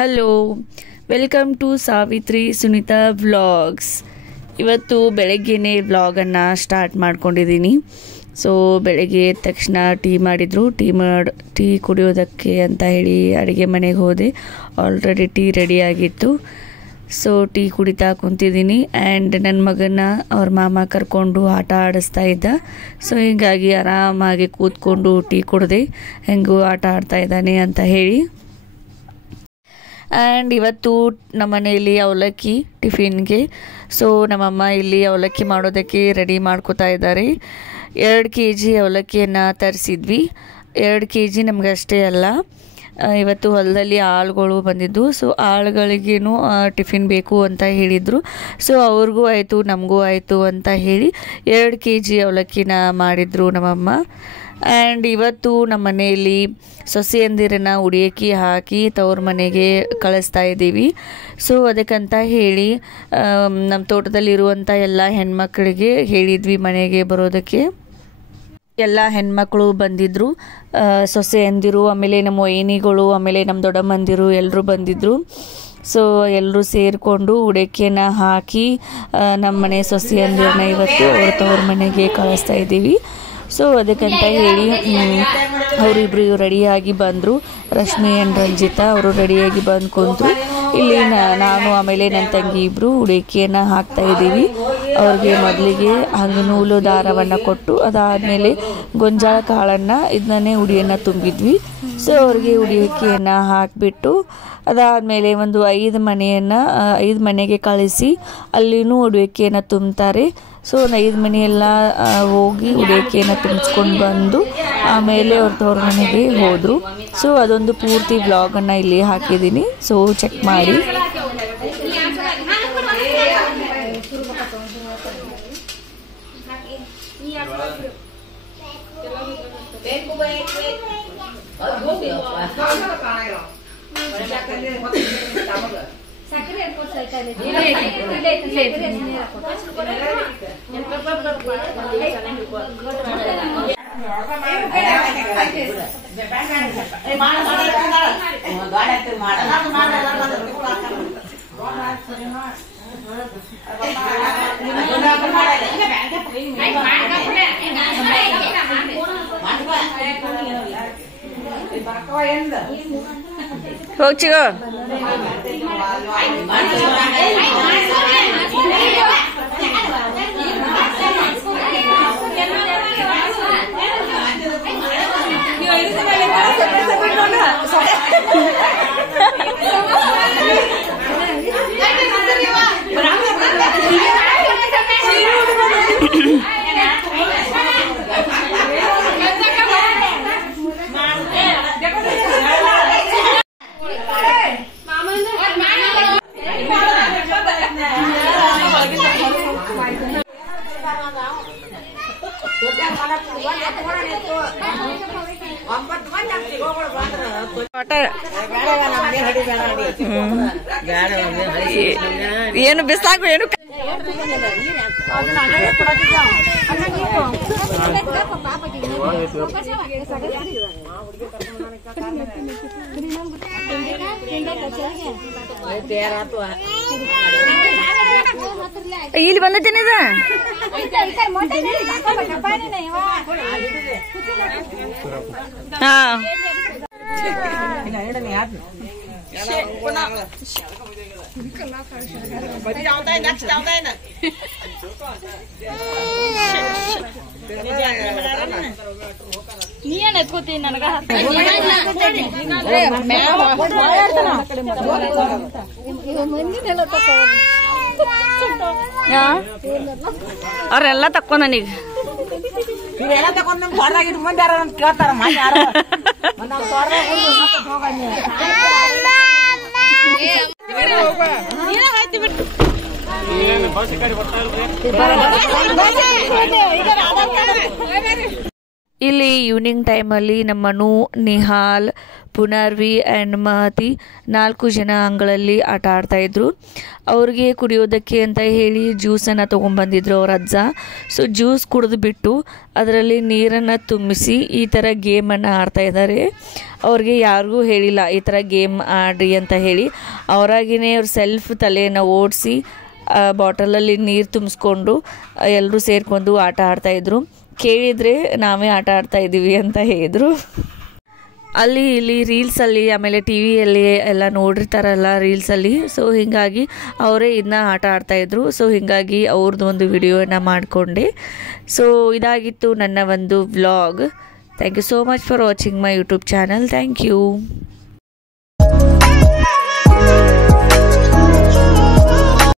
Hello, welcome to Savitri Sunita vlogs. ಇವತ್ತು ಬೆಳಗ್ಗೆನೇ ವ್ಲಾಗನ್ನು start ಮಾಡ್ಕೊಂಡಿದ್ದೀನಿ. ಸೊ ಬೆಳಗ್ಗೆ ಎದ್ದ ತಕ್ಷಣ ಟೀ ಮಾಡಿದರು. ಟೀ ಕುಡಿಯೋದಕ್ಕೆ ಅಂತ ಹೇಳಿ ಅಡುಗೆ ಮನೆಗೆ ಹೋದೆ. ಆಲ್ರೆಡಿ ಟೀ ರೆಡಿಯಾಗಿತ್ತು. ಸೊ ಟೀ ಕುಡಿತಾ ಕುಂತಿದ್ದೀನಿ. ಆ್ಯಂಡ್ ನನ್ನ ಮಗನ ಅವ್ರ ಮಾಮ ಕರ್ಕೊಂಡು ಆಟ ಆಡಿಸ್ತಾ ಇದ್ದ. ಸೊ ಹೀಗಾಗಿ ಆರಾಮಾಗಿ ಕೂತ್ಕೊಂಡು ಟೀ ಕುಡಿದೆ, ಹೆಂಗೂ ಆಟ ಆಡ್ತಾ ಇದ್ದಾನೆ ಅಂತ ಹೇಳಿ. ಆ್ಯಂಡ್ ಇವತ್ತು ನಮ್ಮ ಮನೆಯಲ್ಲಿ ಅವಲಕ್ಕಿ ಟಿಫಿನ್ಗೆ. ಸೊ ನಮ್ಮಮ್ಮ ಇಲ್ಲಿ ಅವಲಕ್ಕಿ ಮಾಡೋದಕ್ಕೆ ರೆಡಿ ಮಾಡ್ಕೋತಾ ಇದ್ದಾರೆ. 2 kg ಅವಲಕ್ಕಿಯನ್ನು ತರಿಸಿದ್ವಿ. 2 kg ನಮಗಷ್ಟೇ ಅಲ್ಲ, ಇವತ್ತು ಹೊಲದಲ್ಲಿ ಆಳುಗಳು ಬಂದಿದ್ದು. ಸೊ ಆಳುಗಳಿಗೇನು ಟಿಫಿನ್ ಬೇಕು ಅಂತ ಹೇಳಿದರು. ಸೊ ಅವ್ರಿಗೂ ಆಯಿತು ನಮಗೂ ಆಯಿತು ಅಂತ ಹೇಳಿ 2 kg ಅವಲಕ್ಕಿನ ಮಾಡಿದರು ನಮ್ಮಮ್ಮ. ಆ್ಯಂಡ್ ಇವತ್ತು ನಮ್ಮ ಮನೆಯಲ್ಲಿ ಸೊಸೆಯಂದಿರನ್ನ ಉಡಿಯಕ್ಕಿ ಹಾಕಿ ತವ್ರ ಮನೆಗೆ ಕಳಿಸ್ತಾ ಇದ್ದೀವಿ. ಸೊ ಅದಕ್ಕಂತ ಹೇಳಿ ನಮ್ಮ ತೋಟದಲ್ಲಿರುವಂಥ ಎಲ್ಲ ಹೆಣ್ಮಕ್ಳಿಗೆ ಹೇಳಿದ್ವಿ ಮನೆಗೆ ಬರೋದಕ್ಕೆ. ಎಲ್ಲ ಹೆಣ್ಮಕ್ಳು ಬಂದಿದ್ದರು, ಸೊಸೆಯಂದಿರು, ಆಮೇಲೆ ನಮ್ಮ ವೈನಿಗಳು, ಆಮೇಲೆ ನಮ್ಮ ದೊಡ್ಡಮ್ಮಂದಿರು ಎಲ್ಲರೂ ಬಂದಿದ್ದರು. ಸೊ ಎಲ್ಲರೂ ಸೇರಿಕೊಂಡು ಉಡಿಯಕ್ಕಿಯನ್ನು ಹಾಕಿ ನಮ್ಮ ಮನೆ ಸೊಸೆಯಂದಿರನ್ನ ಇವತ್ತು ಅವ್ರ ತವ್ರ ಮನೆಗೆ ಕಳಿಸ್ತಾ ಇದ್ದೀವಿ. ಸೊ ಅದಕ್ಕಂತ ಹೇಳಿ ಅವರಿಬ್ಬರು ರೆಡಿಯಾಗಿ ಬಂದರು. ರಶ್ಮಿ ಆ್ಯಂಡ್ ರಂಜಿತಾ ಅವರು ರೆಡಿಯಾಗಿ ಬಂದು ಕುಂತರು. ಇಲ್ಲಿ ನಾನು ಆಮೇಲೆ ನನ್ನ ತಂಗಿ ಇಬ್ಬರು ಉಡಿಯಕ್ಕಿಯನ್ನು ಹಾಕ್ತಾ ಇದ್ದೀವಿ. ಅವ್ರಿಗೆ ಮೊದಲಿಗೆ ಹಂಗೆ ನೂಲು ದಾರವನ್ನು ಕೊಟ್ಟು ಅದಾದಮೇಲೆ ಗೊಂಜಾಳ ಕಾಳನ್ನು ಇದನ್ನೇ ಉಡಿಯನ್ನು ತುಂಬಿದ್ವಿ. ಸೊ ಅವ್ರಿಗೆ ಉಡಿಯಕ್ಕಿಯನ್ನು ಹಾಕಿಬಿಟ್ಟು ಅದಾದಮೇಲೆ ಒಂದು 5 ಮನೆಗೆ ಕಳಿಸಿ ಅಲ್ಲಿನೂ ಉಡಿಯಕ್ಕಿಯನ್ನು ತುಂಬ್ತಾರೆ. ಸೊ 5 ಮನೆಯೆಲ್ಲ ಹೋಗಿ ಉಡಿಯಕ್ಕಿಯನ್ನು ತುಂಬಿಸ್ಕೊಂಡು ಬಂದು ಆಮೇಲೆ ಅವ್ರ ತವ್ರ ಮನೆಗೆ ಹೋದರು. ಸೊ ಅದೊಂದು ಪೂರ್ತಿ ವ್ಲಾಗನ್ನು ಇಲ್ಲಿ ಹಾಕಿದ್ದೀನಿ. ಸೊ ಚೆಕ್ ಮಾಡಿ. ಹೋಗ್ಚಿಗೋ ಏನು ಬಿಸಾಕು ಏನು ಇಲ್ಲಿ ಬಂದತ್ತೇನೆ ಇದು. ಹಾ ನೀನ್ ಎತ್ಕೋತಿ ನನಗ ಅವ್ರೆಲ್ಲ ತಕ್ಕೊ ನನಗ ಇವೆಲ್ಲ ತಕೊಂಡ್ ನಮ್ ತೋಟದಾಗ ಮುಂದೆ ಯಾರ ಅಂತ ಕೇಳ್ತಾರ. ಇಲ್ಲಿ ಈವ್ನಿಂಗ್ ಟೈಮಲ್ಲಿ ನಮ್ಮ ಮನು, ನಿಹಾಲ್, ಪುನರ್ವಿ ಆ್ಯಂಡ್ ಮಹತಿ 4 ಜನ ಅಂಗಳಲ್ಲಿ ಆಟ ಆಡ್ತಾಯಿದ್ರು. ಅವ್ರಿಗೆ ಕುಡಿಯೋದಕ್ಕೆ ಅಂತ ಹೇಳಿ ಜ್ಯೂಸನ್ನು ತೊಗೊಂಬಂದಿದ್ರು ಅವ್ರ ಅಜ್ಜ. ಸೊ ಜ್ಯೂಸ್ ಕುಡಿದ್ಬಿಟ್ಟು ಅದರಲ್ಲಿ ನೀರನ್ನು ತುಂಬಿಸಿ ಈ ಥರ ಗೇಮನ್ನು ಆಡ್ತಾಯಿದ್ದಾರೆ. ಅವ್ರಿಗೆ ಯಾರಿಗೂ ಹೇಳಿಲ್ಲ ಈ ಥರ ಗೇಮ್ ಆಡ್ರಿ ಅಂತ ಹೇಳಿ. ಅವರಾಗಿಯೇ ಅವ್ರು ಸೆಲ್ಫ್ ತಲೆಯನ್ನು ಓಡಿಸಿ ಬಾಟಲಲ್ಲಿ ನೀರು ತುಂಬಿಸ್ಕೊಂಡು ಎಲ್ಲರೂ ಸೇರ್ಕೊಂಡು ಆಟ ಆಡ್ತಾಯಿದ್ರು. ಕೇಳಿದರೆ ನಾವೇ ಆಟ ಆಡ್ತಾಯಿದ್ದೀವಿ ಅಂತ ಹೇಳಿದರು. ಅಲ್ಲಿ ಇಲ್ಲಿ ರೀಲ್ಸಲ್ಲಿ ಆಮೇಲೆ ಟಿ ವಿಯಲ್ಲಿ ಎಲ್ಲ ನೋಡಿರ್ತಾರಲ್ಲ ರೀಲ್ಸಲ್ಲಿ. ಸೊ ಹೀಗಾಗಿ ಅವರೇ ಇದನ್ನ ಆಟ ಆಡ್ತಾಯಿದ್ರು. ಸೊ ಹೀಗಾಗಿ ಅವ್ರದ್ದು ಒಂದು ವಿಡಿಯೋನ ಮಾಡಿಕೊಂಡೆ. ಸೊ ಇದಾಗಿತ್ತು ನನ್ನ ಒಂದು vlog. Thank you so much for watching my YouTube channel. Thank you.